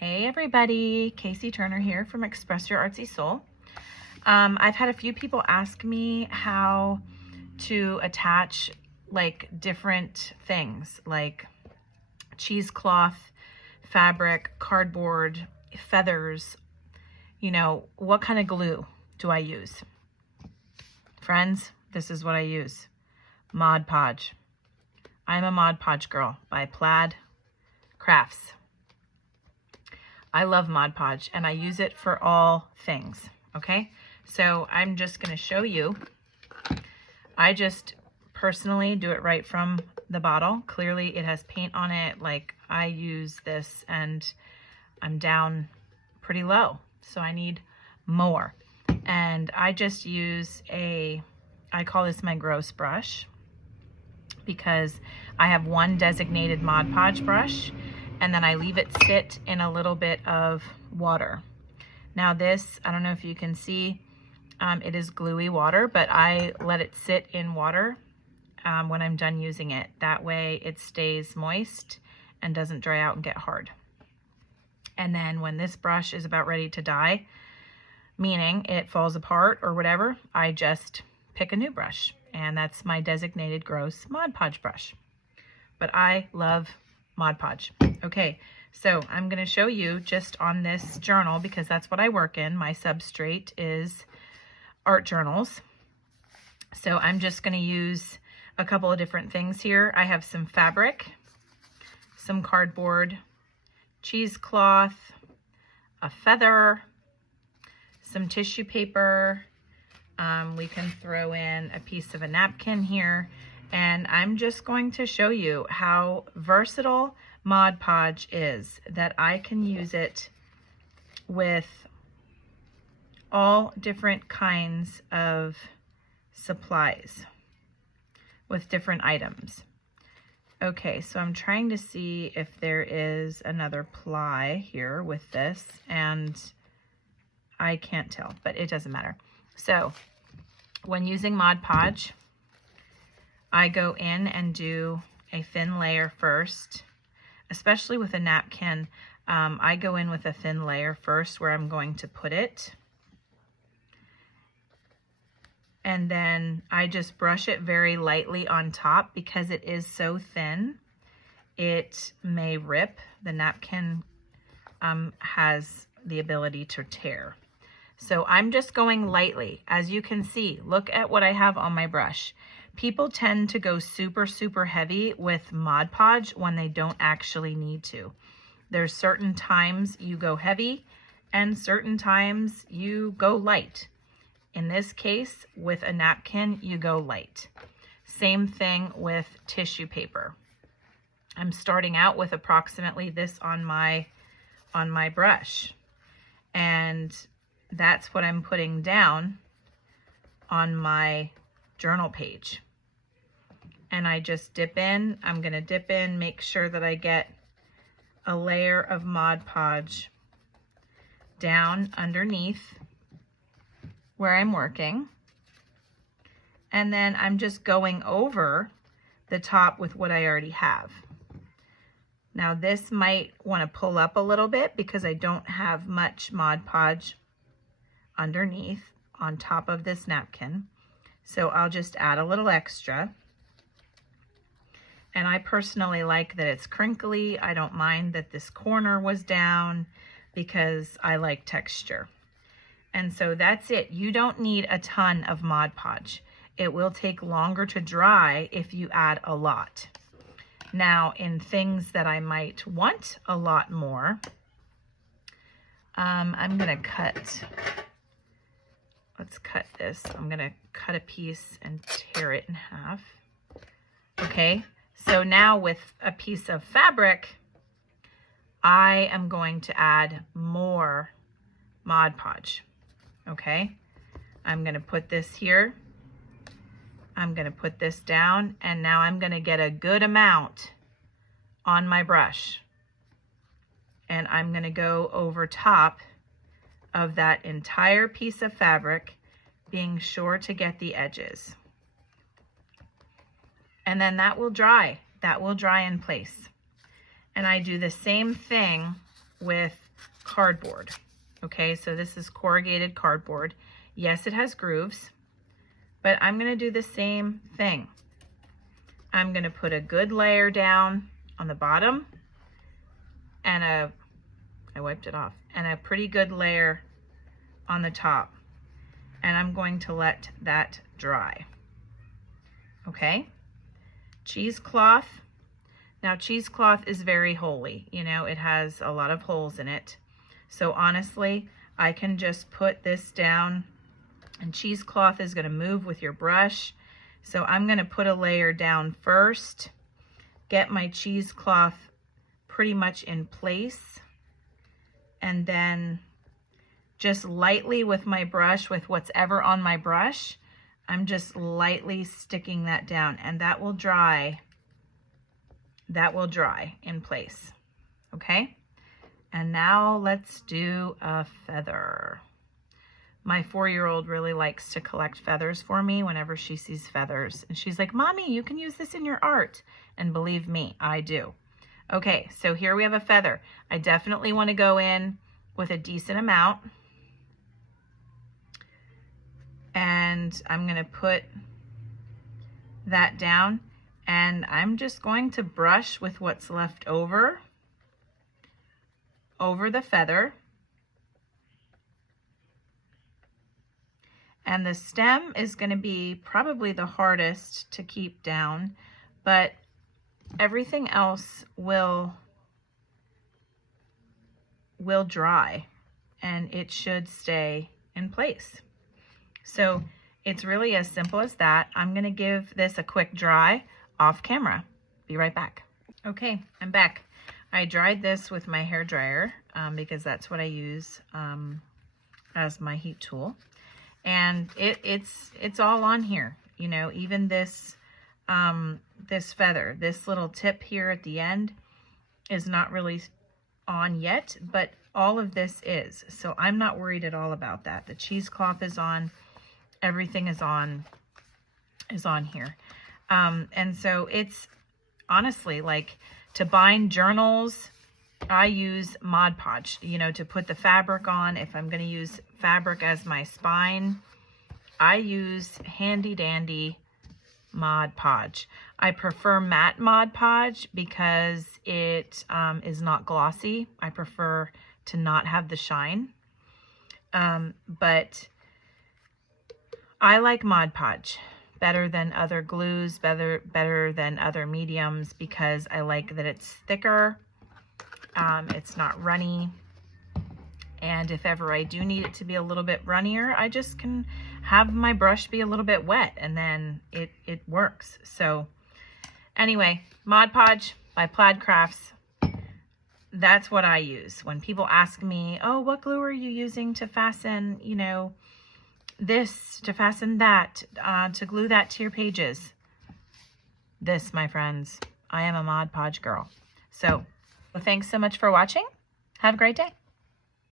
Hey everybody, Casey Turner here from Express Your Artsy Soul. I've had a few people ask me how to attach like different things like cheesecloth, fabric, cardboard, feathers, what kind of glue do I use? Friends, this is what I use. Mod Podge. I'm a Mod Podge girl by Plaid Crafts. I love Mod Podge and I use it for all things, okay? So I'm just gonna show you. I just personally do it right from the bottle. Clearly it has paint on it. Like I use this and I'm down pretty low, so I need more. And I just use I call this my gross brush because I have one designated Mod Podge brush and then I leave it sit in a little bit of water. Now this, I don't know if you can see, it is gluey water, but I let it sit in water when I'm done using it. That way it stays moist and doesn't dry out and get hard. And then when this brush is about ready to die, meaning it falls apart or whatever, I just pick a new brush. And that's my designated gross Mod Podge brush. But I love Mod Podge. Okay, so I'm going to show you just on this journal because that's what I work in. My substrate is art journals. So I'm just going to use a couple of different things here. I have some fabric, some cardboard, cheesecloth, a feather, some tissue paper. We can throw in a piece of a napkin here. And I'm just going to show you how versatile Mod Podge is, that I can use it with all different kinds of supplies, with different items. Okay, so I'm trying to see if there is another ply here with this, and I can't tell, but it doesn't matter. So when using Mod Podge, I go in and do a thin layer first, especially with a napkin. I go in with a thin layer first where I'm going to put it. And then I just brush it very lightly on top because it is so thin. It may rip. The napkin has the ability to tear. So I'm just going lightly. As you can see, look at what I have on my brush. People tend to go super, super heavy with Mod Podge when they don't actually need to. There's certain times you go heavy and certain times you go light. In this case, with a napkin, you go light. Same thing with tissue paper. I'm starting out with approximately this on my brush. And that's what I'm putting down on my journal page. And I just dip in. I'm going to dip in, make sure that I get a layer of Mod Podge down underneath where I'm working. And then I'm just going over the top with what I already have. Now this might want to pull up a little bit because I don't have much Mod Podge underneath on top of this napkin. So I'll just add a little extra. And I personally like that it's crinkly. I don't mind that this corner was down because I like texture. And so that's it. You don't need a ton of Mod Podge. It will take longer to dry if you add a lot. Now, in things that I might want a lot more, I'm gonna cut. Let's cut this. I'm gonna cut a piece and tear it in half. Okay, so now with a piece of fabric, I am going to add more Mod Podge. Okay, I'm gonna put this here. I'm gonna put this down, and now I'm gonna get a good amount on my brush. And I'm gonna go over top of that entire piece of fabric, being sure to get the edges. And then that will dry. That will dry in place. And I do the same thing with cardboard. Okay, so this is corrugated cardboard. Yes, it has grooves, but I'm gonna do the same thing. I'm gonna put a good layer down on the bottom and I wiped it off, and a pretty good layer on the top. And I'm going to let that dry. Okay, cheesecloth. Now cheesecloth is very holey, you know, it has a lot of holes in it. So honestly, I can just put this down, and cheesecloth is gonna move with your brush. So I'm gonna put a layer down first, get my cheesecloth pretty much in place, and then just lightly with my brush, with what's ever on my brush, I'm just lightly sticking that down, and that will dry in place, okay? And now let's do a feather. My 4-year-old really likes to collect feathers for me whenever she sees feathers. And she's like, Mommy, you can use this in your art. And believe me, I do. Okay, so here we have a feather. I definitely want to go in with a decent amount. And I'm going to put that down. And I'm just going to brush with what's left over the feather. And the stem is going to be probably the hardest to keep down, but everything else will dry and it should stay in place. So it's really as simple as that. I'm going to give this a quick dry off camera. Be right back. Okay, I'm back. I dried this with my hair dryer because that's what I use as my heat tool. And it's all on here, you know, even this this feather, this little tip here at the end is not really on yet, but all of this is. So I'm not worried at all about that. The cheesecloth is on, everything is on here. And so it's honestly like to bind journals, I use Mod Podge, you know, to put the fabric on. If I'm going to use fabric as my spine, I use handy dandy Mod Podge. I prefer Matte Mod Podge because it is not glossy. I prefer to not have the shine. But I like Mod Podge better than other glues, better than other mediums, because I like that it's thicker. It's not runny, and if ever I do need it to be a little bit runnier, I just can have my brush be a little bit wet, and then it works. So anyway, Mod Podge by Plaid Crafts, that's what I use. When people ask me, oh, what glue are you using to fasten, you know, this, to fasten that, to glue that to your pages? This, my friends, I am a Mod Podge girl. So well, thanks so much for watching. Have a great day.